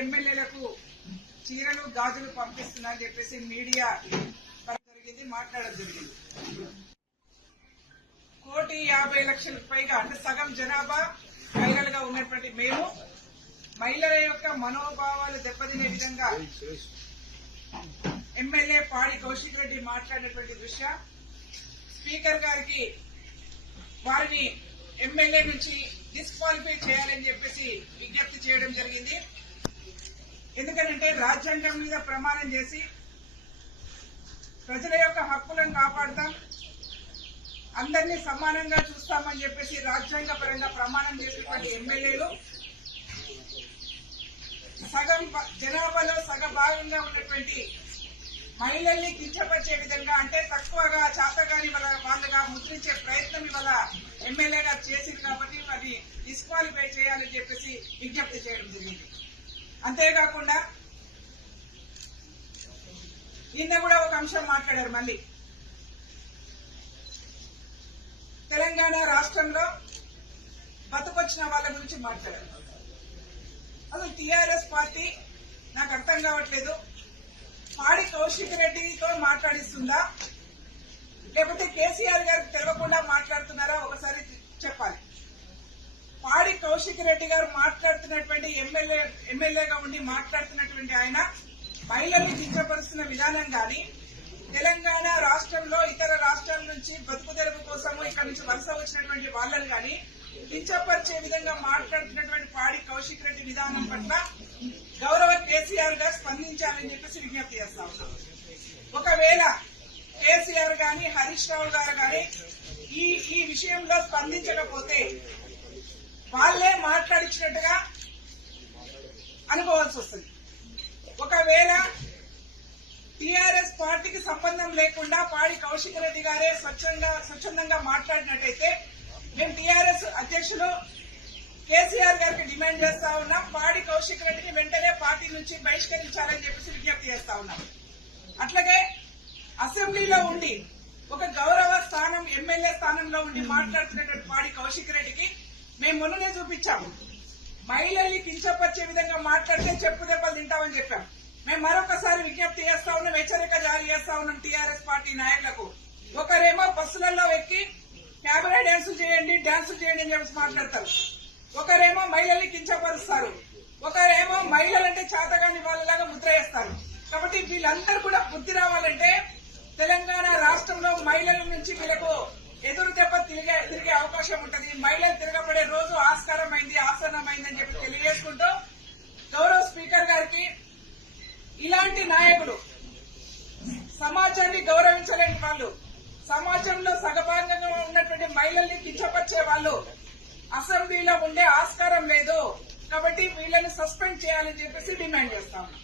ఎమ్మెల్యేలకు చీరలు గాజులు పంపిస్తున్నారని చెప్పేసి మీడియా జరిగింది, మాట్లాడడం జరిగింది. 1,50,00,000 పైగా అంటే సగం జనాభా మహిళలుగా ఉన్నటువంటి మేము మహిళల యొక్క మనోభావాలు దెబ్బతినే విధంగా ఎమ్మెల్యే పాడి కౌశిక్ రెడ్డి మాట్లాడినటువంటి దృశ్యం స్పీకర్ గారికి వారిని ఎమ్మెల్యే నుంచి డిస్క్వాలిఫై చేయాలని చెప్పేసి విజ్ఞప్తి చేయడం జరిగింది. ఎందుకంటే రాజ్యాంగం మీద ప్రమాణం చేసి ప్రజల యొక్క హక్కులను కాపాడుతాం, అందరినీ సమానంగా చూస్తామని చెప్పేసి రాజ్యాంగ పరంగా ప్రమాణం చేసినటువంటి ఎమ్మెల్యేలు సగం జనాభాలో సగభాగంగా ఉన్నటువంటి మహిళల్ని కించపరిచే విధంగా అంటే తక్కువగా చాతగాని వాళ్ళగా ముద్రించే ప్రయత్నం ఇవాళ ఎమ్మెల్యే గారు చేసింది కాబట్టి వారిని డిస్క్వాలిఫై చేయాలని చెప్పేసి విజ్ఞప్తి చేయడం జరిగింది. అంతేకాకుండా నిన్న కూడా ఒక అంశం మాట్లాడారు. మళ్ళీ తెలంగాణ రాష్ట్రంలో బతుకొచ్చిన వాళ్ళ గురించి మాట్లాడారు. అసలు టీఆర్ఎస్ పార్టీ నాకు అర్థం కావట్లేదు, పాడి కౌశిక్ రెడ్డితో మాట్లాడిస్తుందా లేకపోతే కేసీఆర్ గారికి తెలియకుండా మాట్లాడుతున్నారా ఒకసారి చెప్పాలి. పాడి కౌశిక్ రెడ్డి గారు మాట్లాడుతున్నటువంటి ఎమ్మెల్యేగా ఉండి మాట్లాడుతున్నటువంటి ఆయన మహిళల్ని కించపరుస్తున్న విధానం గాని తెలంగాణ రాష్ట్రంలో ఇతర రాష్ట్రాల నుంచి బతుకు తెరువు కోసము ఇక్కడ నుంచి వలస వచ్చినటువంటి వాళ్ళని గాని కించపరిచే విధంగా మాట్లాడుతున్నటువంటి పాడి కౌశిక్ రెడ్డి విధానం పట్ల గౌరవ కేసీఆర్ గారు స్పందించాలని చెప్పేసి విజ్ఞప్తి చేస్తా ఉన్నాం. ఒకవేళ కేసీఆర్ గాని హరీష్ రావు గారు గాని ఈ విషయంలో స్పందించకపోతే వాళ్లే మాట్లాడించినట్టుగా అనుకోవాల్సి వస్తుంది. ఒకవేళ టీఆర్ఎస్ పార్టీకి సంబంధం లేకుండా పాడి కౌశిక్ రెడ్డి గారే స్వచ్ఛందంగా మాట్లాడినట్టయితే మేము టీఆర్ఎస్ అధ్యక్షులు కేసీఆర్ గారికి డిమాండ్ చేస్తా ఉన్నాం, పాడి కౌశిక్ రెడ్డిని వెంటనే పార్టీ నుంచి బహిష్కరించాలని చెప్పేసి విజ్ఞప్తి చేస్తా ఉన్నాం. అట్లాగే అసెంబ్లీలో ఉండి ఒక గౌరవ స్థానం ఎమ్మెల్యే స్థానంలో ఉండి మాట్లాడుతున్నటువంటి పాడి కౌశిక్ రెడ్డికి మేము మొన్ననే చూపించాము, మహిళల్ని కించపరిచే విధంగా మాట్లాడితే చెప్పు దెబ్బలు తింటామని చెప్పాం. మేము మరొకసారి విజ్ఞప్తి చేస్తా ఉన్నాం, హెచ్చరిక జారీ చేస్తా ఉన్నాం టీఆర్ఎస్ పార్టీ నాయకులకు. ఒకరేమో బస్సులలో ఎక్కి క్యాబరే డ్యాన్సులు చేయండి అని చెప్పి మాట్లాడతారు, ఒకరేమో మహిళల్ని కించపరుస్తారు, ఒకరేమో మహిళలంటే చేతగాని వాళ్ళలాగా ముద్ర వేస్తారు. కాబట్టి వీళ్ళందరూ కూడా బుద్ధి రావాలంటే తెలంగాణ రాష్ట్రంలో మహిళల నుంచి వీళ్ళకు ఎదురు దెబ్బ తిరిగే అవకాశం ఉంటుంది. మహిళలు తిరగబడే రోజు ఆసన్నమైందని చెప్పి తెలియజేసుకుంటూ గౌరవ స్పీకర్ గారికి ఇలాంటి నాయకులు సమాజాన్ని గౌరవించలేని వాళ్ళు, సమాజంలో సగభాగంగా ఉన్నటువంటి మహిళల్ని కించపరిచే వాళ్ళు అసెంబ్లీలో ఉండే ఆస్కారం లేదు. కాబట్టి వీళ్ళని సస్పెండ్ చేయాలని చెప్పేసి డిమాండ్ చేస్తా ఉన్నాం.